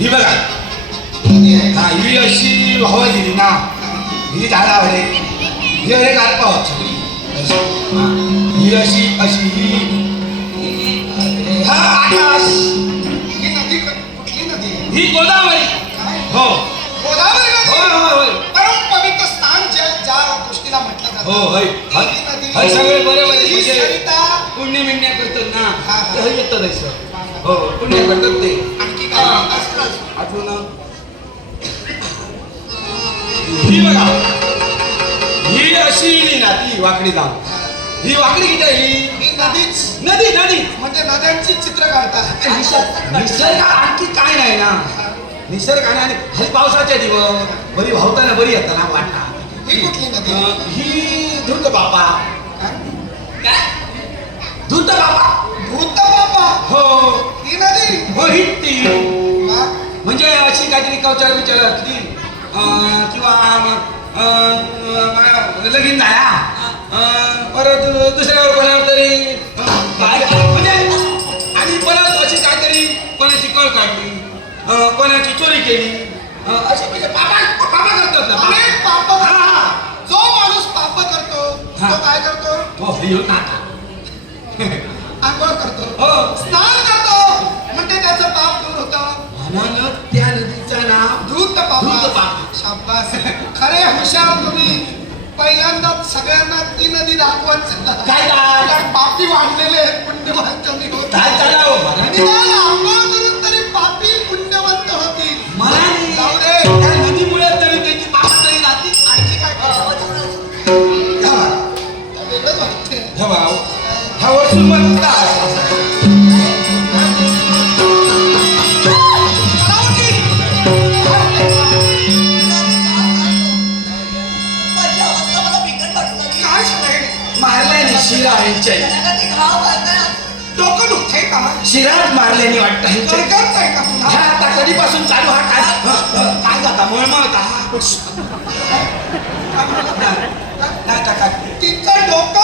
ही बघा. हा ही अशी हवा दिली ना. ही झाडा हवे ही अरे गाठ सगळी अशी. हा. ही अशी अशी ही. हा आकाश. ही नदी क- कुठली नदी? ही गोदावरी. हो. गोदावरी होय नदी होय होय. परम पवित्र स्थान ज्या ज्या गोष्टीला म्हटलं जातं. हो होय. होय सगळे. ही म्हणजे पुण्य मिण्य करतात हा, ना हा. तसं हो पुण्य करतात ते. काय हा. ही बघा. ही अशी वाकडी जाऊन ही वाकडी किती आहे ही? ही नदीच. नदी नदी. म्हणजे नद्यांची चित्र काढतात. निसर्ग निसर्ग आणखी काय नाही ना? निसर्ग आणि आणि हल्ली पावसाचे दिवस. बरी वाहताना बरी येताना वाटा. ही कुठली नदी? ही धूत बापा. हा? धूत बापा. भूत बाबा हो. कवचार विचार असली अं, किंवा लगीन झाला परत दुसऱ्यावर कोणावर तरी म्हणजे? आणि परत अशी काहीतरी कोणाची कळ काढली कोणाची चोरी केली अशी म्हणजे पापा पापा करतात ना? पाप. जो माणूस पाप करतो. तो काय करतो? नाता आंघोळ करतो. हो. सगळ्यांना ती नदी दाखवत चला. काय पापी वाढलेले आहेत, पुण्यवंत डोकं दुखतंय का? शिराच मारल्याने वाटतं. तर ह्यांच्या करताय का हा आता कधीपासून चालू हा काय? हा, हा, काय जाता मळमळता हा? नाही काय तिचं डोकं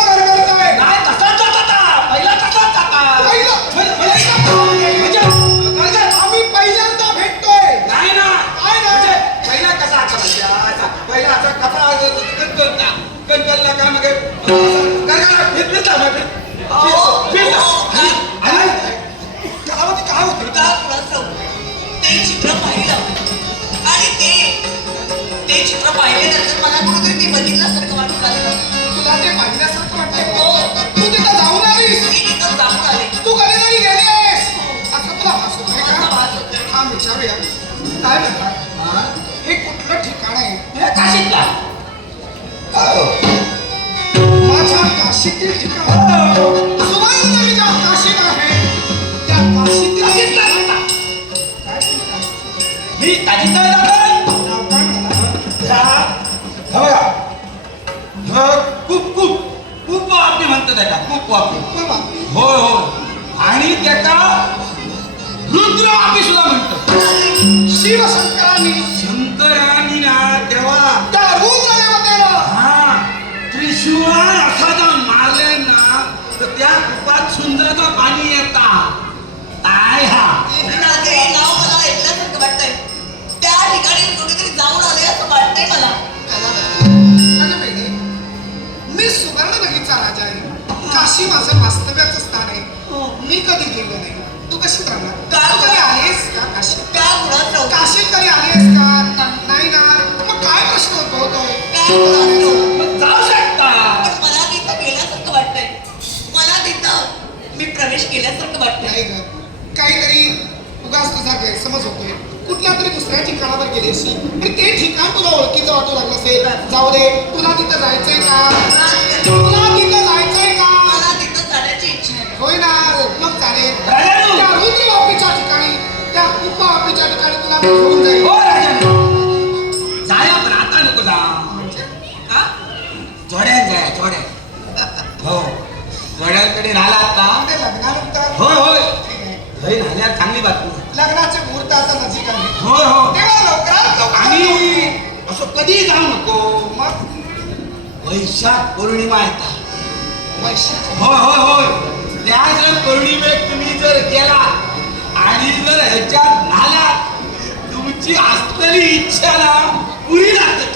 वापी म्हणतात त्याला खूप वापी कोण बातमी? होय होय. आणि त्याचा रुद्र वापी सुद्धा म्हणतात शिवशंकरांनी. शंकरानी ना तेव्हा त्या रुद्र देवतेला हा त्रिशूळ असा जर मारले ना तर त्या कुपात सुंदरचा पाणी येता. काय हा? नाव मला ऐकल्यासारखं वाटतंय. त्या ठिकाणी कुठेतरी जाऊन आले असं वाटतंय मला. अगं बेटे, मी सुवर्ण नगरीचा राजा आहे. काशी माझं वास्तव्याचं स्थान आहे. मी कधी गेलो नाही. तू कशी राहणार? का? कधी आलीस का काशी? का कुणाच नव्हतं काशीत कधी आलीस का? नाही ना मग काय प्रश्न उद्भवतोय? काय कुणाचं मग जाऊ शकता. पण मला तिथं गेल्यासारखं वाटतंय. मला तिथं मी प्रवेश केल्यासारखं वाटतंय. नाही ग. काहीतरी उगाच तुझा गैरसमज होतोय. कुठल्या तरी दुसऱ्या ठिकाणावर गेली असेल आणि ते ठिकाण तुला ओळखीचं वाटू लागलं असेल. जाऊ दे. तुला तिथं जायचंय का? तुला जाया पण आता नको जा हा? जोड्यान जाया जोड्या हो जोड्यांकडे राहिला आता ते लग्नानंतर होय होय होय राहिल्यावर चांगली बातमी लग्नाचे मुहूर्त आता नजीक आहे होय हो तेव्हा लवकरात लवकर आणि असं कधी जाऊ नको मग वैशाख पौर्णिमा येतात वैशाख होय होय होय त्या जर पौर्णिमेत तुम्ही जर गेला आणि जर ह्याच्यात नाल्यात इच्छा ना पुरी लागते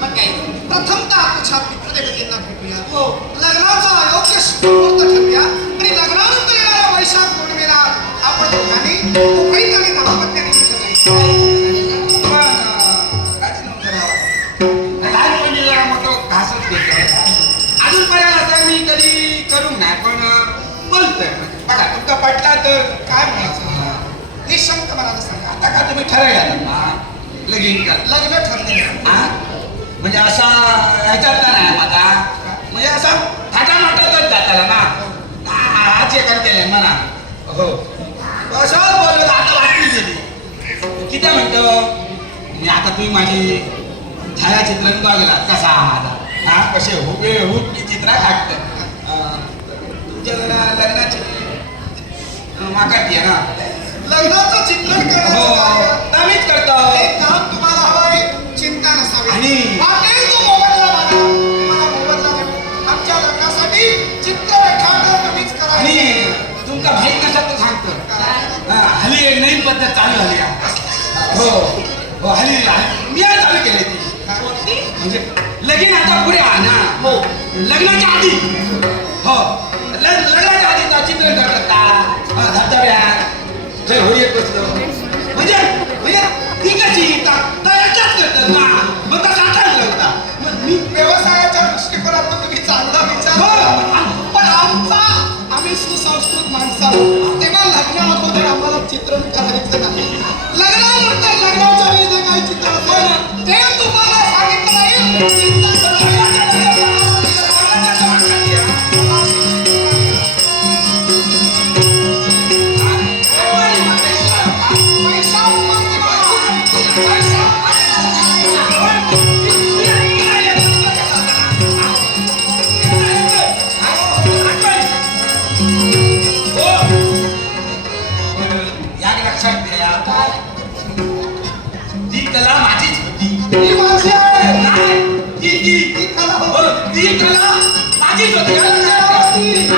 मग काय? प्रथमतः तुझ्या पितृदेवतेंना भेटूया. हो. लग्नाचा योग्य मुहूर्त ठरवूया. आणि लग्नानंतर येणाऱ्या वैशाख पौर्णिमेला आपण दोघांनी मुंबईत आणि दाम्पत्याने घेतो अजूनपर्यंत असं मी कधी करू नाही पण बोलतोय. बघा तुमचा पटला तर काय म्हणायचं? निशंक मनाला सांगा. आता का तुम्ही ठरवल्या लगीन कर. लग्न ठरलेलं म्हणजे असा ह्याच्यात नाही माझा म्हणजे असा थाटा माटातच जाताला ना. आज एकर केलंय म्हणा. हो. असं बोललो आता वाटली गेली. किती म्हणतो? मी आता तुम्ही माझी छायाचित्रण बघला कसा आता हा? कसे हुबे हुब मी चित्र काढतं तुमच्या लग्नाची मागाटी आहे ना? लग्नाचं चित्रण हो. आम्हीच करतो. एक काम तुम्हाला हवंय चिंता नसावी आणि- वाटेल तो मोबदला बघा तुम्हाला मोबदला देऊ आमच्या लग्नासाठी चित्र रेखाटन तुम्हीच करा. आणि तुमका माहीत नसत तर सांगतो? हा, हल्ली एक नवीन पद्धत चालू झाली आहे. हो हो हल्ली हल्ली- मी आज चालू केली ती. कोणती? म्हणजे लगीन आता पुढे आहे ना. हो. लग्नाच्या आधी. हो. लग- लग्नाच्या आधी तर चित्रण करतात का हा, धबधब्यात. जर होळी येत बसलो म्हणजे माझीच होती